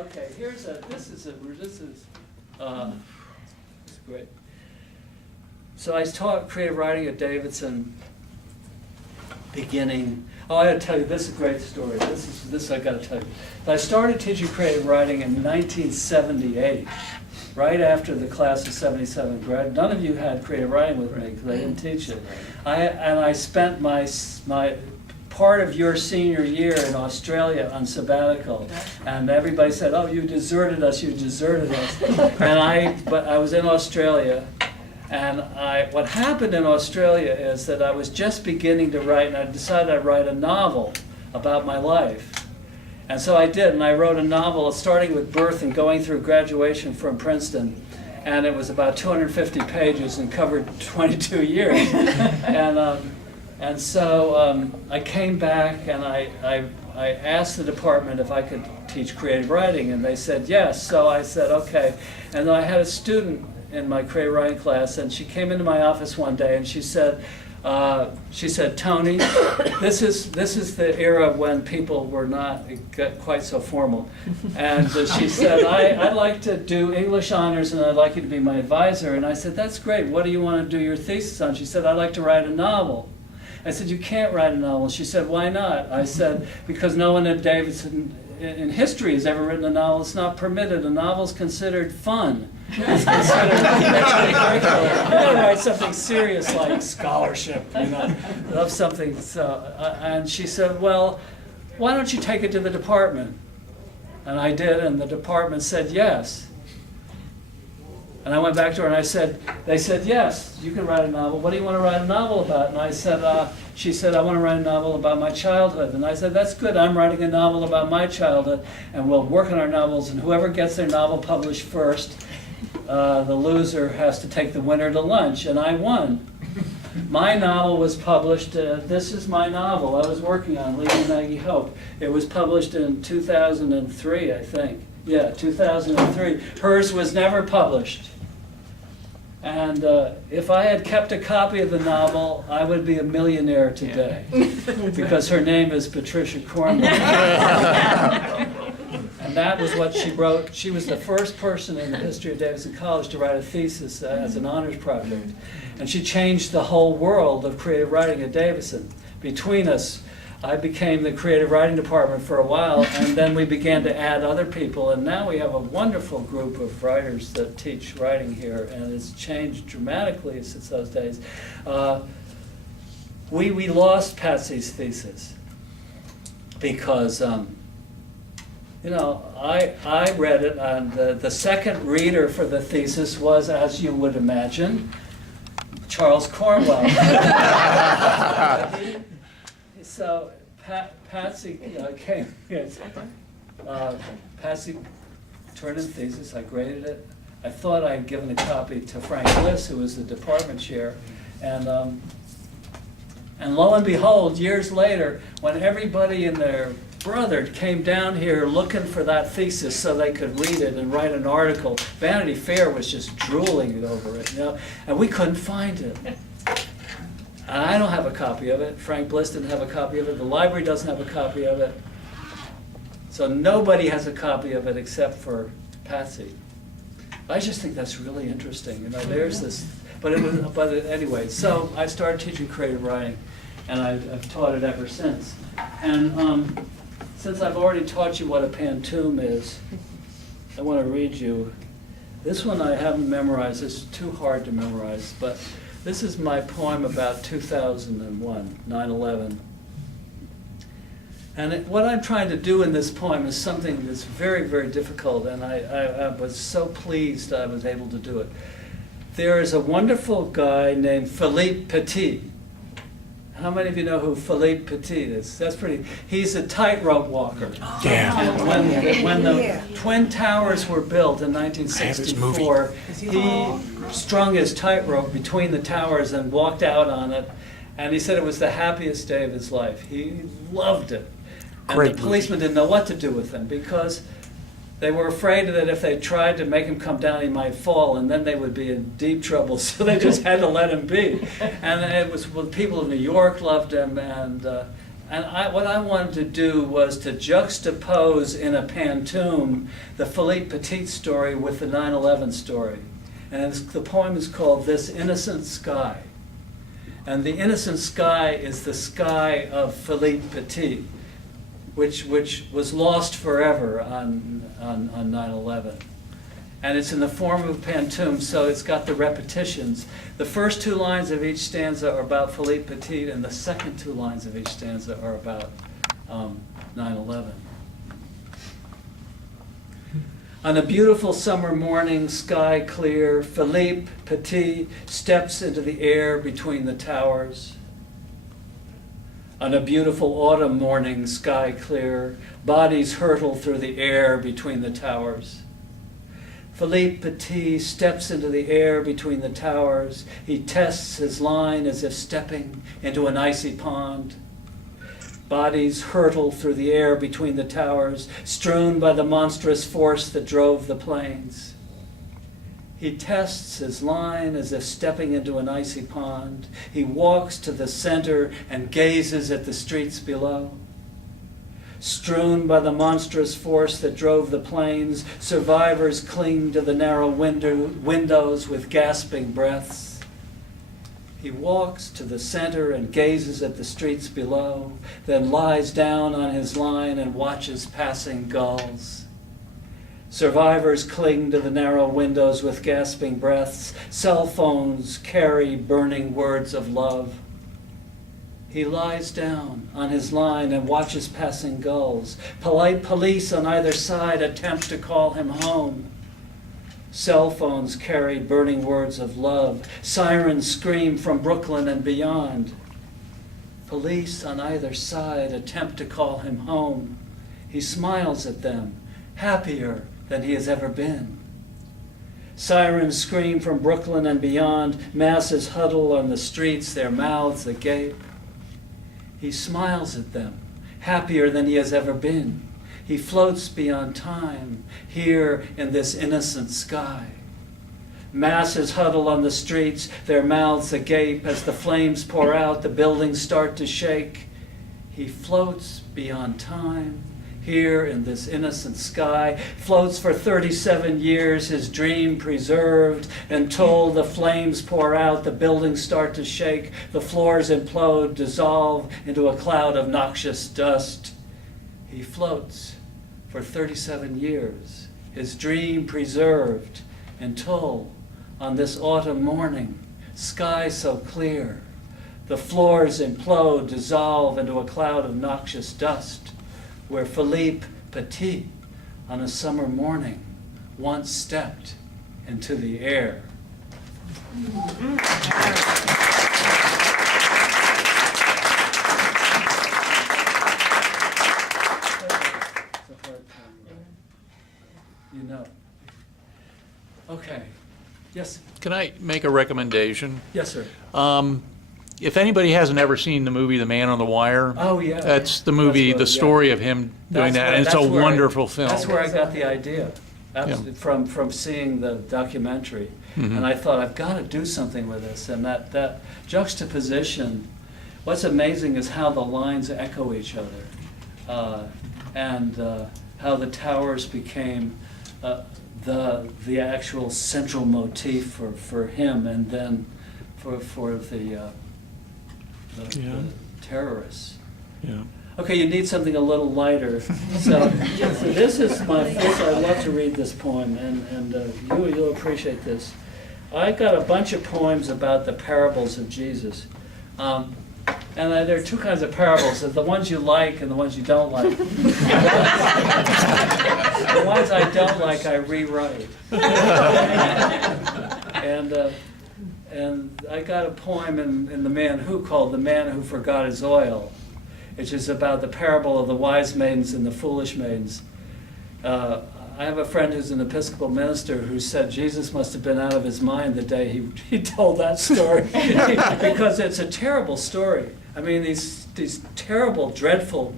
Okay, this is great. So I taught creative writing at Davidson beginning, I gotta tell you, this is a great story. This I gotta tell you. I started teaching creative writing in 1978, right after the class of 77 grad. None of you had creative writing with me because I didn't teach it. I spent my part of your senior year in Australia on sabbatical, and everybody said, "Oh, you deserted us, you deserted us." But I was in Australia, and what happened in Australia is that I was just beginning to write, and I decided I'd write a novel about my life. And so I did, and I wrote a novel starting with birth and going through graduation from Princeton. And it was about 250 pages and covered 22 years. And so I came back and I asked the department if I could teach creative writing, and they said yes. So I said, okay. And then I had a student in my creative writing class, and she came into my office one day and she said, Tony, this is the era when people were not quite so formal. And she said, I'd like to do English honors and I'd like you to be my advisor. And I said, that's great. What do you want to do your thesis on? She said, I'd like to write a novel. I said, you can't write a novel. She said, why not? I said, because no one at Davidson in history has ever written a novel. It's not permitted. A novel's considered fun. It's considered extracurricular. You gotta write something serious like scholarship, of something. So, and she said, well, why don't you take it to the department? And I did, and the department said yes. And I went back to her and they said, yes, you can write a novel. What do you want to write a novel about? And I said, she said, I want to write a novel about my childhood. And I said, that's good, I'm writing a novel about my childhood, and we'll work on our novels, and whoever gets their novel published first, the loser has to take the winner to lunch. And I won. My novel was published, this is my novel I was working on, Leaving Maggie Hope. It was published in 2003, I think. Yeah, 2003. Hers was never published. And if I had kept a copy of the novel, I would be a millionaire today, because her name is Patricia Cornwell. And that was what she wrote. She was the first person in the history of Davidson College to write a thesis as an honors project. And she changed the whole world of creative writing at Davidson. Between us, I became the creative writing department for a while, and then we began to add other people, and now we have a wonderful group of writers that teach writing here, and it's changed dramatically since those days. We lost Patsy's thesis because I read it, and the second reader for the thesis was, as you would imagine, Charles Cornwell. So Patsy came. Patsy turned in the thesis. I graded it. I thought I had given a copy to Frank Bliss, who was the department chair, and lo and behold, years later, when everybody and their brother came down here looking for that thesis so they could read it and write an article, Vanity Fair was just drooling over it, and we couldn't find it. And I don't have a copy of it. Frank Bliss didn't have a copy of it. The library doesn't have a copy of it. So nobody has a copy of it except for Patsy. I just think that's really interesting. There's this, but anyway. So I started teaching creative writing, and I've taught it ever since. And since I've already taught you what a pantoum is, I want to read you. This one I haven't memorized. It's too hard to memorize, but. This is my poem about 2001, 9/11. And what I'm trying to do in this poem is something that's very, very difficult, and I was so pleased I was able to do it. There is a wonderful guy named Philippe Petit. How many of you know who Philippe Petit is? That's pretty. He's a tightrope walker. Yeah. When the Twin Towers were built in 1964, he strung his tightrope between the towers and walked out on it. And he said it was the happiest day of his life. He loved it. And the policemen didn't know what to do with him because they were afraid that if they tried to make him come down, he might fall, and then they would be in deep trouble. So they just had to let him be. And it was, well, people in New York loved him, and what I wanted to do was to juxtapose in a pantoum the Philippe Petit story with the 9/11 story. And the poem is called This Innocent Sky. And the innocent sky is the sky of Philippe Petit, which was lost forever on 9/11. And it's in the form of a pantoum, so it's got the repetitions. The first 2 lines of each stanza are about Philippe Petit, and the second 2 lines of each stanza are about 9/11. On a beautiful summer morning, sky clear, Philippe Petit steps into the air between the towers. On a beautiful autumn morning, sky clear, bodies hurtle through the air between the towers. Philippe Petit steps into the air between the towers. He tests his line as if stepping into an icy pond. Bodies hurtle through the air between the towers, strewn by the monstrous force that drove the planes. He tests his line as if stepping into an icy pond. He walks to the center and gazes at the streets below. Strewn by the monstrous force that drove the planes, survivors cling to the narrow windows with gasping breaths. He walks to the center and gazes at the streets below, then lies down on his line and watches passing gulls. Survivors cling to the narrow windows with gasping breaths. Cell phones carry burning words of love. He lies down on his line and watches passing gulls. Polite police on either side attempt to call him home. Cell phones carry burning words of love. Sirens scream from Brooklyn and beyond. Police on either side attempt to call him home. He smiles at them, happier than he has ever been. Sirens scream from Brooklyn and beyond. Masses huddle on the streets, their mouths agape. He smiles at them, happier than he has ever been. He floats beyond time, here in this innocent sky. Masses huddle on the streets, their mouths agape. As the flames pour out, the buildings start to shake. He floats beyond time, here in this innocent sky. Floats for 37 years, his dream preserved, until the flames pour out, the buildings start to shake. The floors implode, dissolve into a cloud of noxious dust. He floats for 37 years, his dream preserved, until on this autumn morning, sky so clear, the floors implode, dissolve into a cloud of noxious dust, where Philippe Petit, on a summer morning, once stepped into the air. You know. Okay. Yes. Can I make a recommendation? Yes, sir. If anybody hasn't ever seen the movie The Man on the Wire, Oh, yeah. that's the movie, the story of him doing that, and it's a wonderful film. That's where I got the idea, from seeing the documentary. And I thought, I've got to do something with this. And that juxtaposition, what's amazing is how the lines echo each other, and how the towers became the actual central motif for him, and then for the terrorists. Yeah. Okay, you need something a little lighter. So this is I love to read this poem, and you'll appreciate this. I got a bunch of poems about the parables of Jesus. And there are 2 kinds of parables, the ones you like and the ones you don't like. The ones I don't like, I rewrite. And I got a poem in The Man Who called The Man Who Forgot His Oil, which is about the parable of the wise maidens and the foolish maidens. I have a friend who's an Episcopal minister who said Jesus must have been out of his mind the day he told that story, because it's a terrible story. I mean, these terrible, dreadful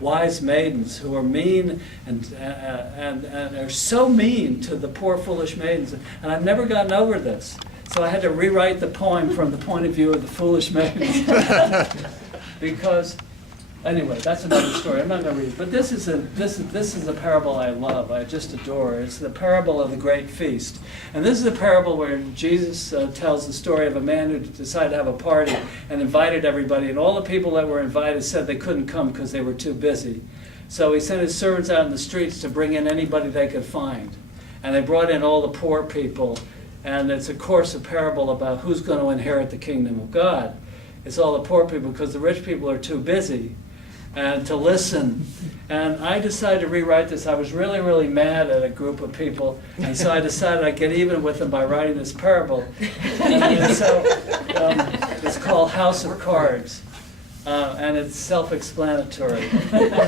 wise maidens who are mean and are so mean to the poor foolish maidens, and I've never gotten over this. So I had to rewrite the poem from the point of view of the foolish maidens, because Anyway, that's another story. I'm not going to read it. But this is a parable I love. I just adore. It's the parable of the great feast. And this is a parable where Jesus tells the story of a man who decided to have a party and invited everybody. And all the people that were invited said they couldn't come because they were too busy. So he sent his servants out in the streets to bring in anybody they could find. And they brought in all the poor people. And it's, of course, a parable about who's going to inherit the kingdom of God. It's all the poor people because the rich people are too busy and to listen. And I decided to rewrite this. I was really, really mad at a group of people, and so I decided I'd get even with them by writing this parable. And so it's called House of Cards, and it's self-explanatory. House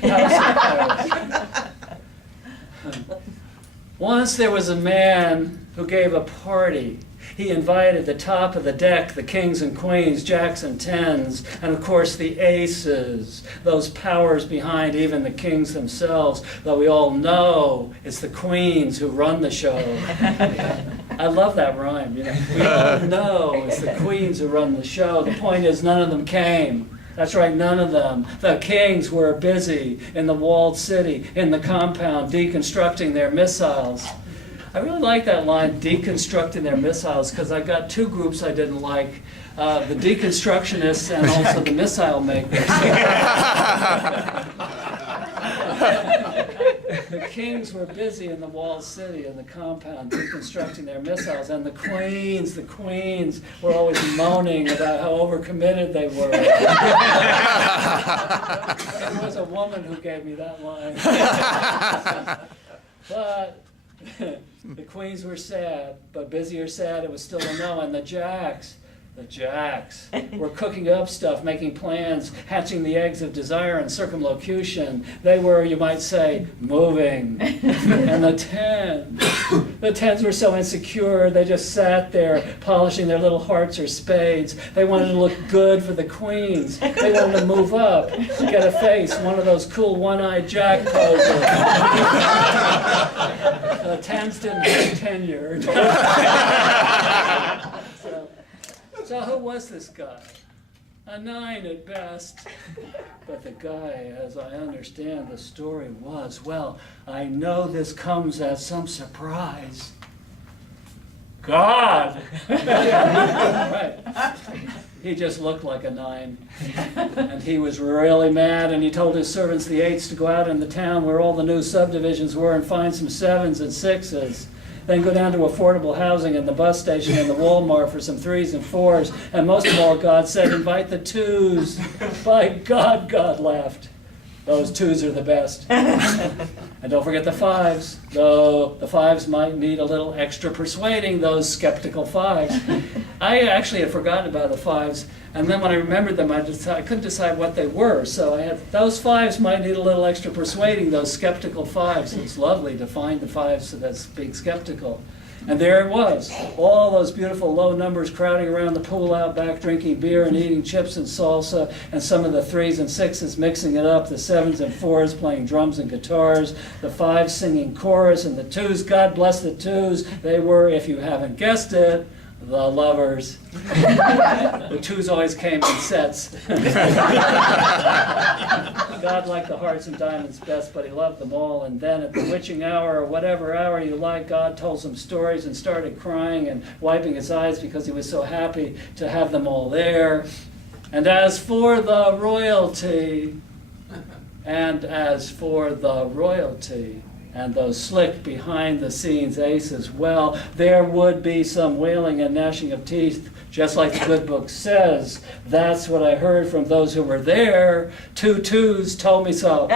of Cards. Once there was a man who gave a party. He invited the top of the deck, the kings and queens, jacks and tens, and of course the aces, those powers behind even the kings themselves, though we all know it's the queens who run the show. I love that rhyme. You know? We all know it's the queens who run the show. The point is none of them came. That's right, none of them. The kings were busy in the walled city, in the compound, deconstructing their missiles. I really like that line, deconstructing their missiles, because I got two groups I didn't like, the deconstructionists and also the missile makers. The kings were busy in the walled city, in the compound, deconstructing their missiles, and the queens were always moaning about how overcommitted they were. It was a woman who gave me that line. But the queens were sad, but busy or sad, it was still a no. And the jacks were cooking up stuff, making plans, hatching the eggs of desire and circumlocution. They were, you might say, moving. And the tens were so insecure, they just sat there polishing their little hearts or spades. They wanted to look good for the queens. They wanted to move up, get a face, one of those cool one-eyed jack poses. The tens didn't get tenured. So who was this guy? A 9 at best. But the guy, as I understand the story, was, well, I know this comes as some surprise. God! Right. He just looked like a 9. And he was really mad, and he told his servants, the 8s, to go out in the town where all the new subdivisions were and find some 7s and 6s. Then go down to affordable housing and the bus station and the Walmart for some 3s and 4s. And most of all, God said, invite the 2s. By God, God laughed. Those 2s are the best. And don't forget the 5s, though the 5s might need a little extra persuading, those skeptical 5s. I actually had forgotten about the 5s, and then when I remembered them, I couldn't decide what they were. So I had, those 5s might need a little extra persuading, those skeptical 5s. It's lovely to find the 5s that's being skeptical. And there it was, all those beautiful low numbers crowding around the pool out back, drinking beer and eating chips and salsa, and some of the 3s and 6s mixing it up, the 7s and 4s playing drums and guitars, the 5s singing chorus, and the 2s, God bless the 2s, they were, if you haven't guessed it, the lovers. The 2s always came in sets. God liked the hearts and diamonds best, but he loved them all. And then at the witching hour, or whatever hour you like, God told some stories and started crying and wiping his eyes because he was so happy to have them all there. And as for the royalty, and those slick behind-the-scenes aces, well, there would be some wailing and gnashing of teeth, just like the good book says. That's what I heard from those who were there. 2 2s told me so.